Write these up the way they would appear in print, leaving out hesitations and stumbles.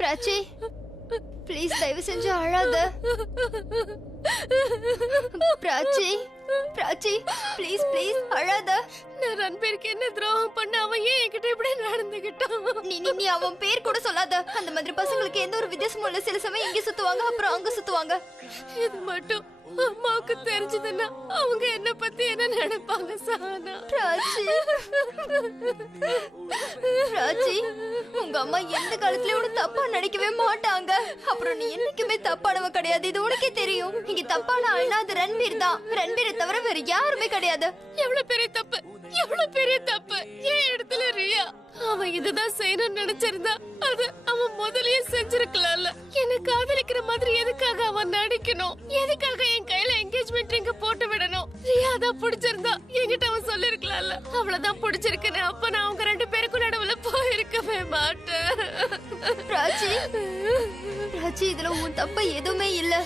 Prachi please தயவு செஞ்சு அழாத. பிராச்சி பிராச்சி ப்ளீஸ் ப்ளீஸ் அழாத. நான் ரன்பீருக்கு என்ன துரோகம் பண்ண அவன் ஏன் என்கிட்ட இப்படி நடந்துகிட்டான்? நீ அவன் பேர் கூட சொல்லாத. அந்த மாதிரி பசங்களுக்கு எந்த ஒரு வித்தியாசமும் இல்ல. சில சமயம் இங்க சுத்துவாங்க, அப்புறம் அங்க சுத்துவாங்க. இது மட்டும் அம்மாவுக்கு தெரிஞ்சதுன்னா அவங்க என்ன பத்தி என்ன நினைப்பாங்க சஹானா? பிராச்சி பிராச்சி உங்க அம்மா எந்த காலத்துலயும் ஒரு தப்பா நினைக்கவே மாட்டாங்க. அப்புறம் நீ என்னைக்குமே தப்பானவ கிடையாது, இது உனக்கே தெரியும். இங்க தப்பான ஆள்னா அது ரன்பீர் தான். ரன்பீரை தவிர வேற யாருமே கிடையாது. எவ்வளவு பெரிய தப்பு, எவ்வளவு பெரிய தப்பு ஏன் இடத்துல ரியா. அவன் இதுதான் செய்யணும்னு நினைச்சிருந்தா அது அவன் முதல்லயே செஞ்சிருக்கலாம்ல. என்ன காதலிக்கிற மாதிரி எதுக்காக அவன் நடிக்கணும்? எதுக்காக என் கையில என்கேஜ்மெண்ட் ரிங்க போட்டு விடணும்? ரியா தான் பிடிச்சிருந்தா என்கிட்ட அவன் சொல்லிருக்கலாம்ல. அவ்வளவுதான் பிடிச்சிருக்குன்னு அப்ப நான் அவங்க 2 பேருக்கும் நடுவுல போயிருக்கவே மாட்டேன். பிராச்சி பிராச்சி இதுல உன் தப்பு எதுவுமே இல்ல.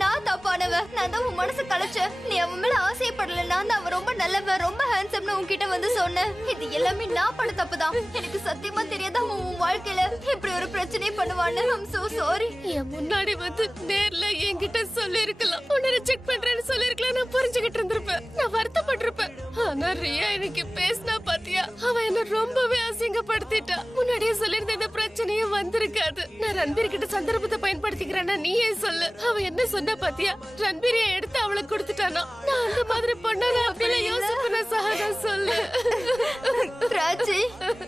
நான் தப்பானவ. நான் தான் உன் மனசு கலைச்சேன். நீ அவன் மேல ஆசைப்படல. நான் தான் அவன் ரொம்ப நல்லவன், ரொம்ப ஹேண்ட்ஸம்னு உன்கிட்ட வந்து சொன்னேன். இது எல்லாமே நான் பண்ண தப்புதான். எனக்கு சத்தியமா தெரியாத அவன் உன் வாழ்க்கையில இப்படி ஒரு பிரச்சனை பண்ணுவான்னு. I'm so sorry. என் முன்னாடி வந்து நேர்ல என்கிட்ட சொல்லிருக்கலாம். உன்னை செக் பண்றேன்னு சொல்லிருக்கலாம். நான் புரிஞ்சுகிட்டு இருந்திருப்பேன், நான் வருத்தப்பட்டிருப்பேன். ஆனா ரியா எனக்கு பேசினா பாத்தியா, அவன் என்ன ரொம்பவே அசிங்கப்படுத்திட்டா. முன்னாடியே சொல்லிருந்த இந்த பிரச்சனையே வந்திருக்காது. நான் ரன்பீர் கிட்ட சந்தர்ப்பத்தை பயன்படுத்திக்கிறேன்னா நீயே சொல்லு. அவன் என்ன சொன்ன பாத்தியா? ரன்பீரை எடுத்து அவளுக்கு கொடுத்துட்டானா? நான் அந்த மாதிரி பண்ணா அப்படியே யோசிப்பேன் சஹானா, சொல்லு. பிராச்சி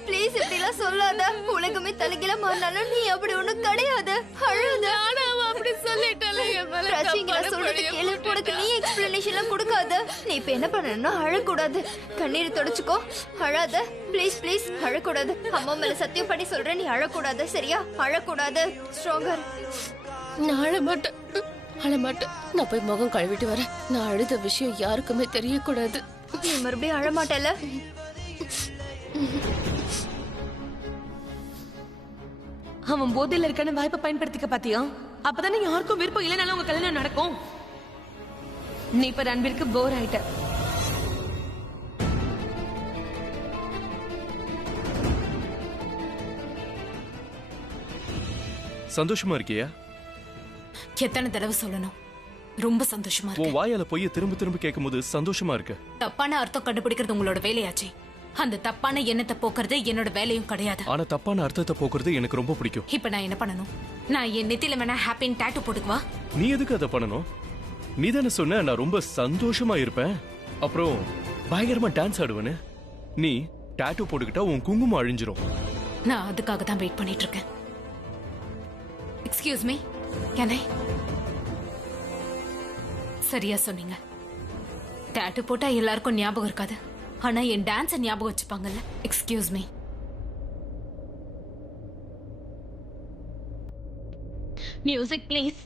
ப்ளீஸ் இப்படி எல்லாம் சொல்லாத. உலகமே தலைகீழ மாறினாலும் நீ அப்படி ஒண்ணு கிடையாது. அழாத. ஆனா அவன் அப்படி சொல்லிட்டால என் மேல பிராச்சி இங்க நான் தப்பான சொல்றது பழிய கேளு. உனக்கு நீ எக்ஸ்பிளனேஷன் எல்லாம் கொடுக்காத. நீ இப்ப என்ன பண்ணணும்னா அழக்கூடாது. கண்ணீர் தொடச்சுக்கோ. அழாத ப்ளீஸ் ப்ளீஸ். அழக்கூடாது. அம்மா மேல சத்தியம் பண்ணி சொல்றேன், நீ அழக்கூடாது. சரியா? அழக்கூடாது. ஸ்ட்ராங்கர். நான் அழமாட்டேன், அழமாட்டேன். நான் போய் முகம் கழுவிட்டு வரேன். நான் அழுத விஷயம் யாருக்குமே தெரியக்கூடாது. நீ மறுபடியும் அழமாட்டல. அவன் போதையில இருக்கான வாய்ப்பை பயன்படுத்திக்க பாத்தியா? அப்பதானே யாருக்கும் விருப்பம் இல்லைனாலும் உங்க கல்யாணம் நடக்கும். நீ இப்ப ரன்பீருக்கு போர் ஆயிட்ட. சந்தோஷமா இருக்கியா? எத்தனை தடவை சொல்லணும்? ரொம்ப சந்தோஷமா உன் இருக்கு. வாயால போய் திரும்ப திரும்ப கேட்கும்போது சந்தோஷமா இருக்கு. தப்பான அர்த்தம் கண்டுபிடிக்கிறது உங்களோட வேலையாச்சே. அந்த தப்பான எண்ணத்தை போக்குறது என்னோட வேலையும் கிடையாது. ஆனா தப்பான அர்த்தத்தை போக்குறது எனக்கு ரொம்ப பிடிக்கும். இப்ப நான் என்ன பண்ணணும்? நான் என் நெத்தில வேணா ஹாப்பின்னு டாட்டூ போட்டுக்குவா? நீ எதுக்கு அதை பண்ணணும்? நீ தானே சொன்ன நான் ரொம்ப சந்தோஷமா இருப்பேன், அப்புறம் பயங்கரமா டான்ஸ் ஆடுவேன்னு. நீ டாட்டூ போட்டுக்கிட்டா உன் குங்குமம் அழிஞ்சிரும். நான் அதுக்காக தான் வெயிட் பண்ணிட்டு இருக்கேன். Excuse me, can I? சரியா சொன்னீங்க. டாட்டூ போட்டா எல்லாருக்கும் ஞாபகம் இருக்காது, ஆனா என் டான்ஸை ஞாபகம் வச்சுப்பாங்கல்ல. Excuse me. Music please.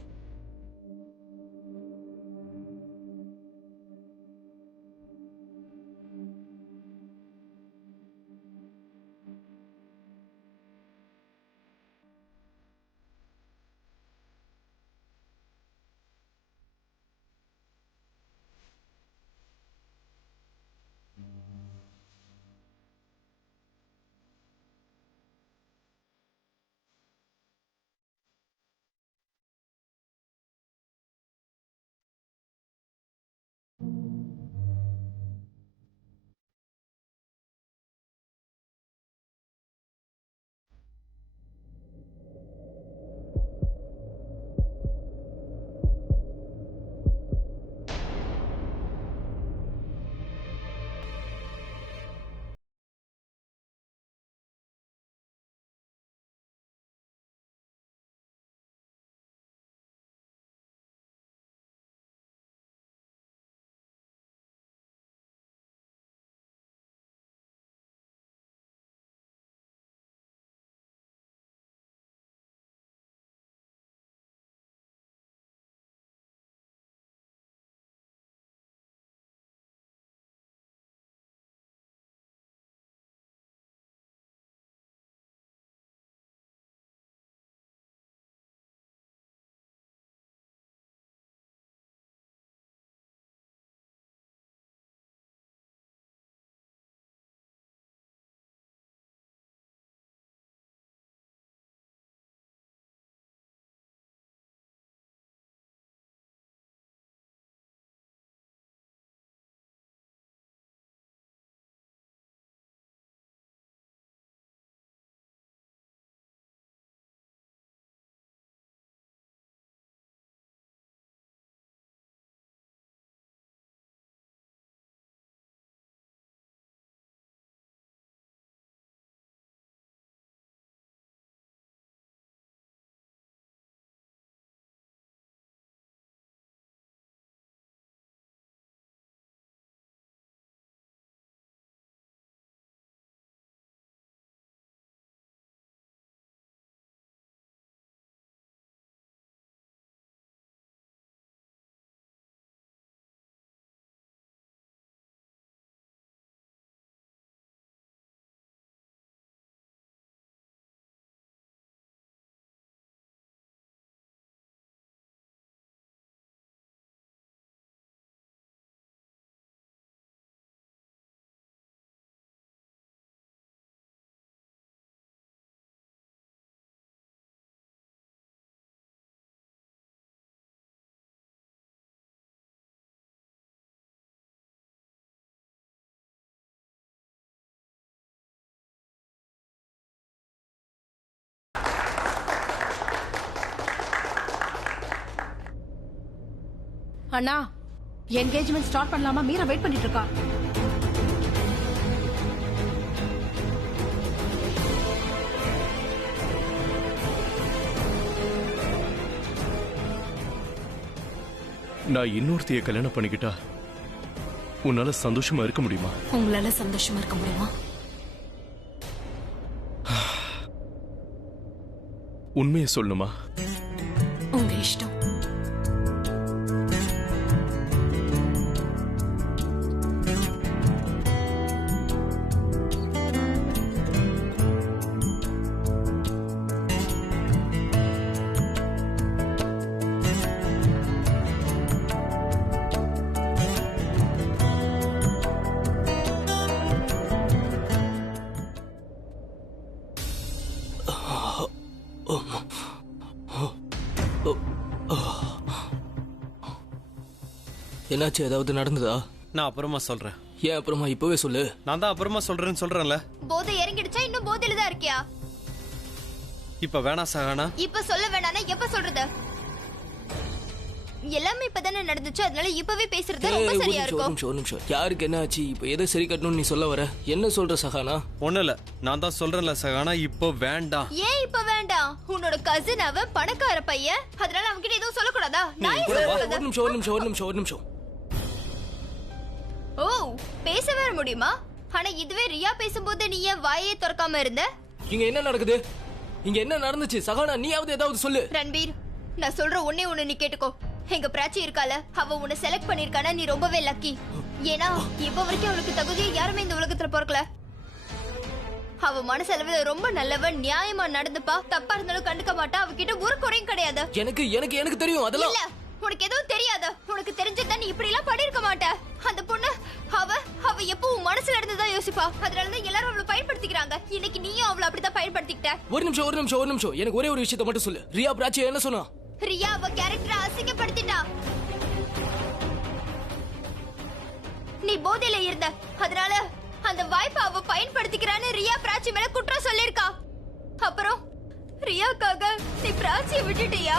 அண்ணா என்கேஜ்மெண்ட் ஸ்டார்ட் பண்ணலாமா? மீரா வெயிட் பண்ணிட்டு இருக்கா. நான் இன்னொருத்தைய கல்யாணம் பண்ணிக்கிட்டா உன்னால சந்தோஷமா இருக்க முடியுமா? உங்களால சந்தோஷமா இருக்க முடியுமா? உண்மையை சொல்லணுமா? உங்க இஷ்டம். என்னாச்சு? ஏதாவது நடந்ததா? நான் அப்புறமா சொல்றேன். ஏன் அப்புறமா? இப்பவே சொல்லு. நான் தான் அப்புறமா சொல்றேன்னு சொல்றேன்ல. போதை இறங்கிடுச்சா? இன்னும் போதையில தான் இருக்கியா? இப்ப வேணா சகானா. இப்ப சொல்ல வேணானா எப்ப சொல்றது? எல்லாமே இப்பதானே நடந்துச்சு, அதனால இப்பவே பேசுறது ரொம்ப சரியா இருக்கும். ஒரு நிமிஷம். யாருக்கு என்ன ஆச்சு? இப்ப எதை சரி கட்டணும்னு நீ சொல்ல வர? என்ன சொல்ற சகானா? ஒண்ணு இல்ல, நான் தான் சொல்றேன்ல சகானா, இப்போ வேண்டாம். ஏன் இப்ப வேண்டாம்? உன்னோட கசின் அவன் பணக்கார பையன், அதனால அவன்கிட்ட எதுவும் சொல்லக்கூடாதா? நான் ஏன் சொல்லக்கூடாது? ஒரு நிமிஷம். ஓ, பேச வேற முடியுமா? ஆனா இதுவே ரியா பேசும்போது நீ ஏன் வாயே திறக்காம இருந்த? இங்க என்ன நடக்குது? இங்க என்ன நடந்துச்சு சகானா? நீயாவது ஏதாவது சொல்லு. ரன்பீர், நான் சொல்ற ஒண்ணே ஒண்ணு நீ கேட்டுக்கோ. எங்க பிராச்சி இருக்கால, அவ உன்னை செலக்ட் பண்ணிருக்கானா, நீ ரொம்பவே லக்கி. ஏன்னா இப்ப வரைக்கும் அவளுக்கு தகுதியை யாருமே இந்த உலகத்துல பிறக்கல. அவ மனசளவுல ரொம்ப நல்லவன், நியாயமா நடந்துப்பா, தப்பா இருந்தாலும் கண்டுக்க மாட்டா, அவகிட்ட ஒரு குறையும் கிடையாது. எனக்கு தெரியும் அதெல்லாம். இல்ல, உனக்கு எதுவும் தெரியாத. உனக்கு தெரிஞ்சதா நீ இப்படி எல்லாம் பண்ணிருக்க மாட்ட. அந்த பொண்ணு அவ எப்பவும் மனசுல இருந்துதான் யோசிப்பா, அதனாலதான் எல்லாரும் அவளை பயன்படுத்திக்கிறாங்க. இன்னைக்கு நீயும் அவளை அப்படித்தான் பயன்படுத்திக்கிட்ட. ஒரு நிமிஷம். எனக்கு ஒரே ஒரு விஷயத்தை மட்டும் சொல்லு. ரியா பிராச்சி என்ன சொன்னா? ரியா அவ கேரக்டரை அசிங்கப்படுத்திட்டா. நீ போதையில இருந்த, அதனால அந்த வாய்ப்பை அவ பயன்படுத்திக்கிறான்னு ரியா பிராச்சி மேல குற்றம் சொல்லிருக்கா. அப்புறம் ரியாக்காக நீ பிராச்சியை விட்டுட்டியா?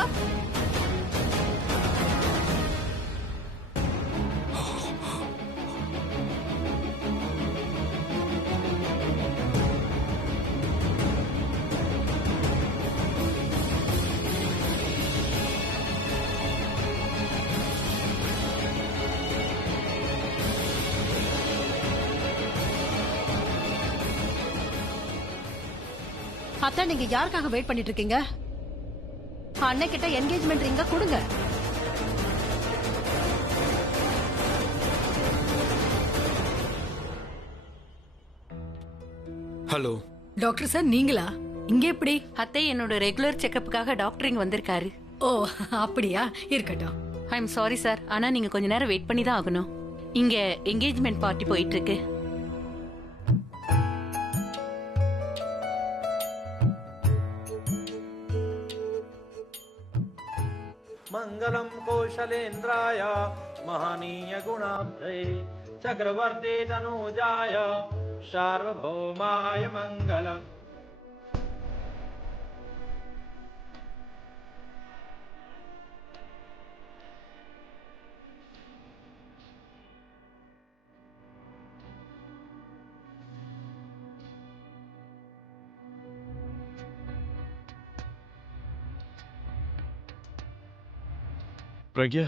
அத்தா, நீங்க யாருக்காக வெயிட் பண்ணிட்டு இருக்கீங்க? அண்ணன் கிட்ட என்கேஜ்மெண்ட் ரிங்க கொடுங்க. ஹலோ டாக்டர் சார், நீங்களா? இங்க எப்படி? அத்தை, என்னோட ரெகுலர் செக்கப்புக்காக டாக்டர் இங்க வந்திருக்காரு. ஓ, அப்படியா? இருக்கட்டும். ஐ எம் சாரி சார், ஆனா நீங்க கொஞ்ச நேரம் வெயிட் பண்ணி தான் ஆகணும். இங்க என்கேஜ்மெண்ட் பார்ட்டி போயிட்டு இருக்கு. मंगलम कौशलेन्द्राय महनीय गुणाब्धे चक्रवर्ती तनूजाय सार्वभौमाय मंगलम. பிரக்யா,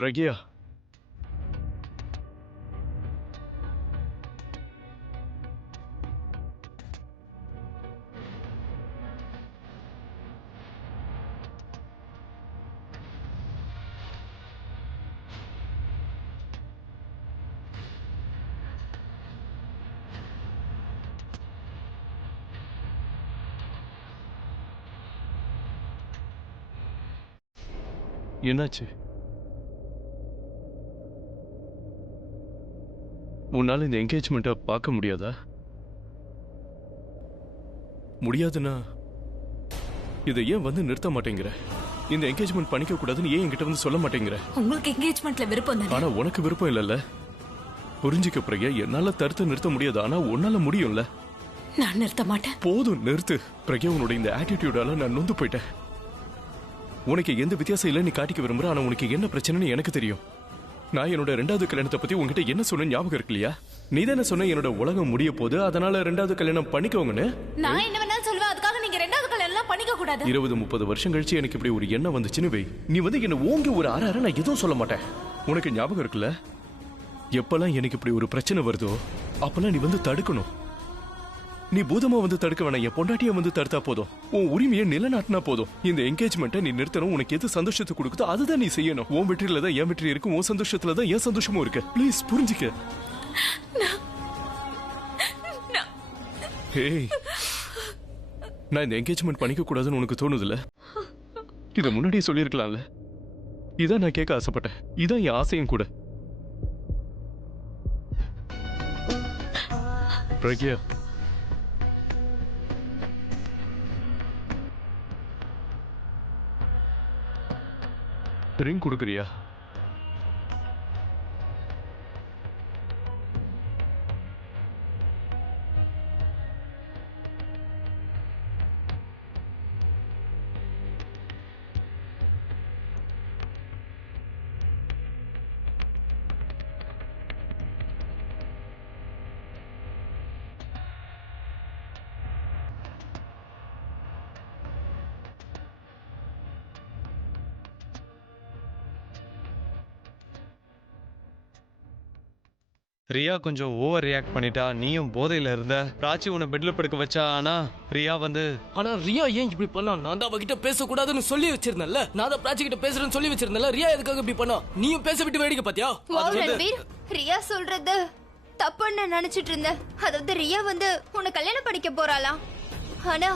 பிரக்யா, என்னாச்சு? உன்னால இந்த என்கேஜ்மெண்ட்டை பார்க்க முடியாதா? முடியாதுன்னா இதை ஏன் வந்து நிறுத்த மாட்டேங்கிற? இந்த என்கேஜ்மெண்ட் பண்ணிக்க கூடாதுன்னு ஏன் என்கிட்ட வந்து சொல்ல மாட்டேங்கிற? உங்களுக்கு என்கேஜ்மெண்ட்ல விருப்பம் தானே? ஆனா உனக்கு விருப்பம் இல்லைல்ல. புரிஞ்சுக்க பிரக்யா, என்னால தடுத்து நிறுத்த முடியாது, ஆனா உன்னால முடியும்ல. நான் நிறுத்த மாட்டேன். போதும், நிறுத்து பிரக்யா. உன்னோட இந்த ஆட்டிடியூடால நான் நொந்து போயிட்டேன். உனக்கு எந்த வித்தியாசம் இல்லை நீ காட்டிக்க விரும்புற. ஆனா உனக்கு என்ன பிரச்சனைன்னு எனக்கு தெரியும். நான் என்னோட 2வது கல்யாணத்தை பத்தி உங்ககிட்ட என்ன சொன்ன ஞாபகம் இருக்கு இல்லையா? நீ தானே சொன்ன என்னோட உலகம் முடிய போது, அதனால 2வது கல்யாணம் பண்ணிக்கோங்கன்னு. நான் என்ன வேணாலும் சொல்லுவேன், அதுக்காக நீங்க 2வது கல்யாணம் பண்ணிக்க கூடாது. 20-30 வருஷம் கழிச்சு எனக்கு இப்படி ஒரு எண்ணம் வந்துச்சுன்னு வை, நீ வந்து என்ன ஓங்கி ஒரு அரை நான் எதுவும் சொல்ல மாட்டேன். உனக்கு ஞாபகம் இருக்குல்ல? எப்பெல்லாம் எனக்கு இப்படி ஒரு பிரச்சனை வருதோ அப்பெல்லாம் நீ வந்து தடுக்கணும். நீ பூதமா வந்து தடுக்க வேணாம், என் பொண்டாட்டிய வந்து தடுத்தா போதும். உன் உரிமையை நிலைநாட்டினா போதும். இந்த என்கேஜ்மெண்ட்டை நீ நிறுத்தணும். உனக்கு எது சந்தோஷத்தை கொடுக்குதோ அதுதான் நீ செய்யணும். உன் வெற்றியில தான் என் வெற்றி இருக்கு, உன் சந்தோஷத்துல தான் என் சந்தோஷமும் இருக்கு. ப்ளீஸ் புரிஞ்சுக்க. ஹேய், நான் இந்த என்கேஜ்மெண்ட் பண்ணிக்க கூடாதுன்னு உனக்கு தோணுதுல? இதை முன்னாடியே சொல்லியிருக்கலாம்ல. இதான் நான் கேட்க ஆசைப்பட்டேன். இதான் என் ஆசையும் கூட. பிரக்யா, ரிங் கொடுக்குறியா? ரியா கொஞ்சம் ஓவர் ரியாக்ட் பண்ணிட்டா. நீயும் போதையில இருந்த. பிராச்சி உன்னை பெட்ல படுக்க வச்சா. ஆனா ரியா வந்து ஆனா ரியா ஏன் இப்படி பண்ணா? நான் தான் அவகிட்ட பேசக்கூடாதுன்னு சொல்லி வச்சிருந்தேன்ல. நான் தான் பிராச்சி கிட்ட பேசுறேன்னு சொல்லி வச்சிருந்தேன்ல. ரியா எதுக்காக இப்படி பண்ணா? நீயும் பேச விட்டு வேடிக்கை பாத்தியா? ரன்பீர், ரியா சொல்றது தப்புன்னு நினைச்சிட்டு இருந்தேன். அதாவது ரியா வந்து உன்னை கல்யாணம் படிக்க போறாளாம். ஆனா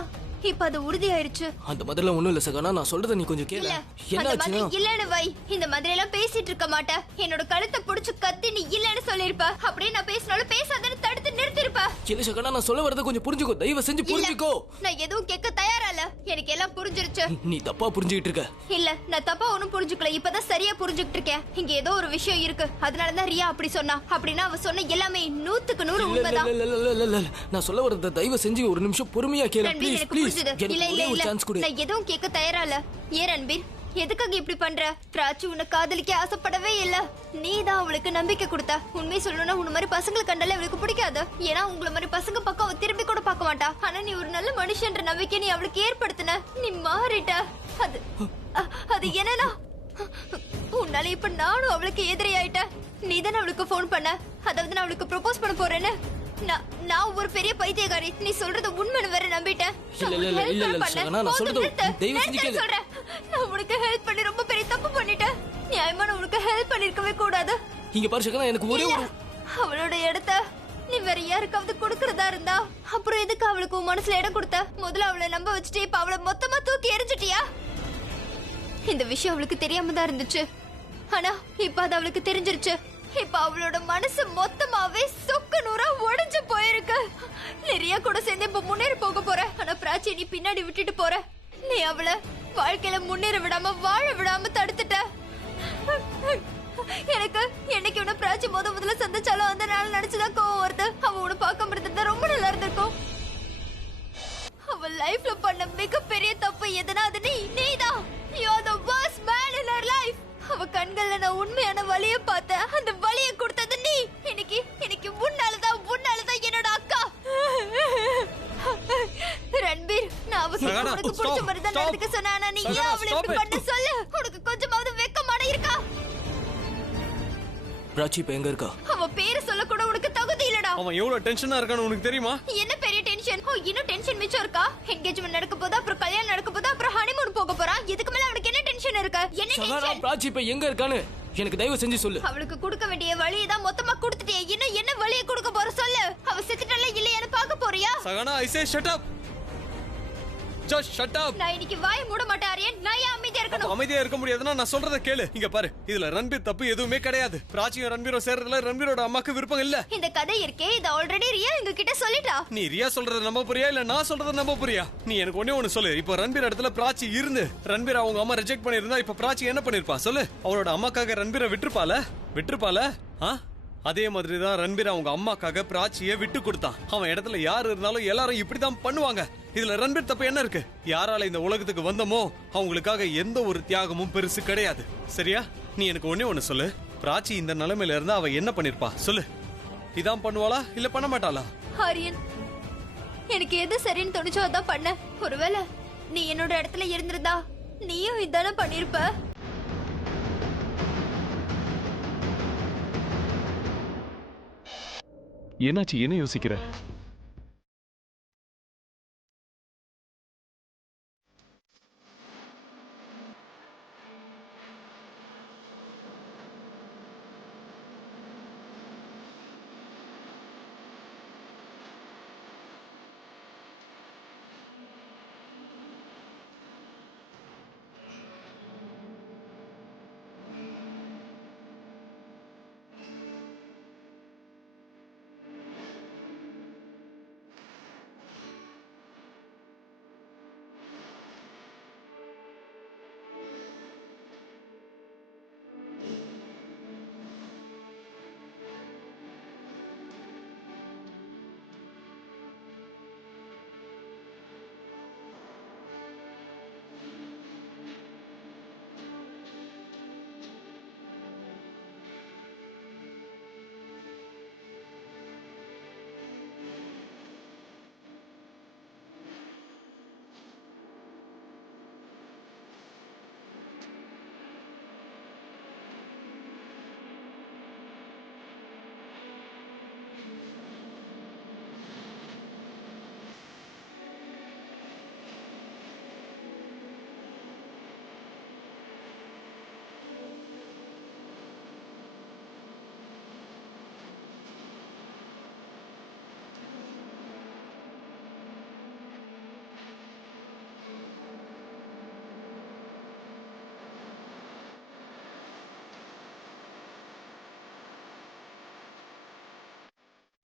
இப்ப அது உறுதி ஆயிருச்சு. அந்த மாதிரிலாம் ஒண்ணும் இல்ல சகானா. நான் சொல்றத நீ கொஞ்சம் கேளு. என்னாச்சுன்னா இல்லன்னு வை. இந்த மாதிரி எல்லாம் பேசிட்டு இருக்க மாட்டேன். என்னோட கழுத்தை புடிச்சு கத்தி நீ இல்லன்னு சொல்லிருப்ப. அப்படியே நான் பேசினாலும் பேசாதன்னு தடுத்து நிறுத்திருப்ப. இல்ல சகானா, நான் சொல்ல வரத கொஞ்சம் புரிஞ்சுக்கோ. தயவு செஞ்சு புரிஞ்சுக்கோ. நான் எதுவும் கேட்க தயாரா இல்ல. எனக்கு எல்லாம் புரிஞ்சிருச்சு. நீ தப்பா புரிஞ்சுக்கிட்டு இருக்க. இல்ல, நான் தப்பா ஒண்ணும் புரிஞ்சுக்கல. இப்பதான் சரியா புரிஞ்சுக்கிட்டு இருக்கேன். இங்க ஏதோ ஒரு விஷயம் இருக்கு. அதனாலதான் ரியா அப்படி சொன்னா. அப்படின்னா அவ சொன்ன எல்லாமே 100க்கு 100 உண்மைதான். நான் சொல்ல வரத தயவு செஞ்சு ஒரு நிமிஷம் பொறுமையா கேளு. Please please. இல்ல இல்ல இல்ல, நான் எதுவும் கேட்க தயாரா இல்ல. ஏன் ரன்பீர், எதுக்காக இப்படி பண்ற? பிராச்சி உன்னை காதலிக்க ஆசைப்படவே இல்ல. நீதான் அவளுக்கு நம்பிக்கை கொடுத்த. உண்மை சொல்லணும்னா உன்ன மாதிரி பசங்களை கண்டாலே அவளுக்கு பிடிக்காது. ஏன்னா உங்களை மாதிரி பசங்க பக்கம் அவ திரும்பி கூட பார்க்க மாட்டா. ஆனா நீ ஒரு நல்ல மனுஷன்ற நம்பிக்கை நீ அவளுக்கு ஏற்படுத்தின. நீ மாறிட்ட. அது என்னன்னா, உன்னால இப்ப நானும் அவளுக்கு எதிரி ஆயிட்டேன். நீ தானே அவளுக்கு போன் பண்ண. அதாவது நான் அவளுக்கு ப்ரொபோஸ் பண்ண போறேன்னு. நான் ஒரு பெரிய பைத்தியக்காரி. நீ சொல்றது உண்மைன்னு வேற நம்பிட்டேன். நான் உனக்கு ஹெல்ப் பண்ணி ரொம்ப பெரிய தப்பு பண்ணிட்டேன். நியாயமா நான் உனக்கு ஹெல்ப் பண்ணிருக்கவே கூடாது. இங்க பாரு சகனா, எனக்கு ஒரே ஒரு அவளோட இடத்த நீ வேற யாருக்காவது கொடுக்கறதா இருந்தா அப்புறம் எதுக்கு அவளுக்கு உன் மனசுல இடம் கொடுத்த? முதல்ல அவளை நம்ப வச்சுட்டு இப்ப அவளை மொத்தமா தூக்கி எரிஞ்சிட்டியா? இந்த விஷயம் அவளுக்கு தெரியாம தான் இருந்துச்சு. ஆனா இப்ப அது அவளுக்கு தெரிஞ்சிருச்சு. இப்ப அவளோட மனசு மொத்தமாவே சொக்க நூறா உடைஞ்சு போயிருக்கு. நிறைய கூட சேர்ந்து இப்ப முன்னேறி போக போற. ஆனா பிராச்சி நீ பின்னாடி விட்டுட்டு போற. நீ அவளை வாழ்க்கையில முன்னேற விடாம வாழ விடாம தடுத்துட்ட. எனக்கு என்னைக்கு உன பிராச்சி முதல்ல சந்திச்சாலும் அந்த நாள் நினைச்சுதான் கோவம் வருது. அவ உன பார்க்க முடிந்தா ரொம்ப நல்லா இருந்திருக்கும். அவ லைஃப்ல பண்ண மிகப்பெரிய தப்பு எதுனா அது நீதான். You are the worst man in her life. அவ கண்கள்ல நான் உண்மையான வலிய பார்த்தேன். அந்த வலிய கொடுத்தது நீ. இன்னைக்கு உன்னாலதான் என்னோட அக்கா. ரன்பீர், நான் அவகிட்ட உனக்கு பிடிச்ச மாதிரி தான் நடந்துக்க சொன்னா. நீ ஏன் அவளை இப்படி பண்ண சொல்லு. உனக்கு கொஞ்சமாவது வெக்கமான இருக்கா? பிராச்சி இப்ப எங்க இருக்கா? அவ பேரை சொல்ல கூட உனக்கு தகுதி இல்லடா. அவன் எவ்வளவு டென்ஷனா இருக்கான்னு உனக்கு தெரியுமா? என்ன பெரிய டென்ஷன்? இன்னும் டென்ஷன் மிச்சம் இருக்கா? என்கேஜ்மெண்ட் நடக்க போதா, அப்புறம் கல்யாணம் நடக்க போதா, அப்புறம் ஹனிமூன் போக போறா. இதுக்கு மேல அவனுக்கு என்ன டென்ஷன் இருக்கு? என்ன டென்ஷன்? பிராச்சி இப்ப எங்க இருக்கான்னு எனக்கு தயவு செஞ்சு சொல்லு. அவளுக்கு கொடுக்க வேண்டிய வழியை தான் மொத்தமா கொடுத்துட்டே. இன்னும் என்ன வழியை கொடுக்க போற சொல்லு. அவ செத்துட்டால இல்லையான்னு பாக்க போறியா? Sahana, I say shut up. Just shut up. நான் இன்னைக்கு வாயை மூட மாட்டேன் ஆரியன். நான் ஏன் அமைதியா இருக்கணும்? அமைதியா இருக்க முடியாதுன்னா நான் சொல்றத கேளு. இங்க பாரு, இதுல ரன்பீர் தப்பு எதுவுமே கிடையாது. பிராச்சியும் ரன்பீரும் சேர்றதுல ரன்பீரோட அம்மாக்கு விருப்பம் இல்ல. இந்த கதை இருக்கே, இது ஆல்ரெடி ரியா எங்க கிட்ட சொல்லிட்டா. நீ ரியா சொல்றத நம்ப போறியா இல்ல நான் சொல்றத நம்ப போறியா? நீ எனக்கு ஒண்ணு சொல்லு. இப்போ ரன்பீர் இடத்துல பிராச்சி இருந்து ரன்பீர் அவங்க அம்மா ரிஜெக்ட் பண்ணிருந்தா இப்ப பிராச்சி என்ன பண்ணிருப்பா சொல்லு? அவளோட அம்மாக்காக ரன்பீரை விட்டுருப்பால? அதே மாதிரி தான் ரன்பீர் அவங்க அம்மாக்காக பிராச்சியை விட்டு கொடுத்தான். அவன் இடத்துல யாரு இருந்தாலும் எல்லாரும் இப்படிதான் பண்ணுவாங்க. இதுல ரன்பீர் தப்பு என்ன இருக்கு? யாரால இந்த உலகத்துக்கு வந்தமோ அவங்களுக்காக எந்த ஒரு தியாகமும் பெருசு கிடையாது. சரியா? நீ எனக்கு ஒண்ணு சொல்லு. பிராச்சி இந்த நிலைமையில இருந்தா அவ என்ன பண்ணிருப்பா சொல்லு? இதான் பண்ணுவாளா இல்ல பண்ண மாட்டாளா? ஆரியன், எனக்கு எது சரின்னு தோணுச்சோ அதான் பண்ண. ஒருவேளை நீ என்னோட இடத்துல இருந்திருந்தா நீயும் இதானே பண்ணிருப்ப. என்னாச்சு? என்ன யோசிக்கிற?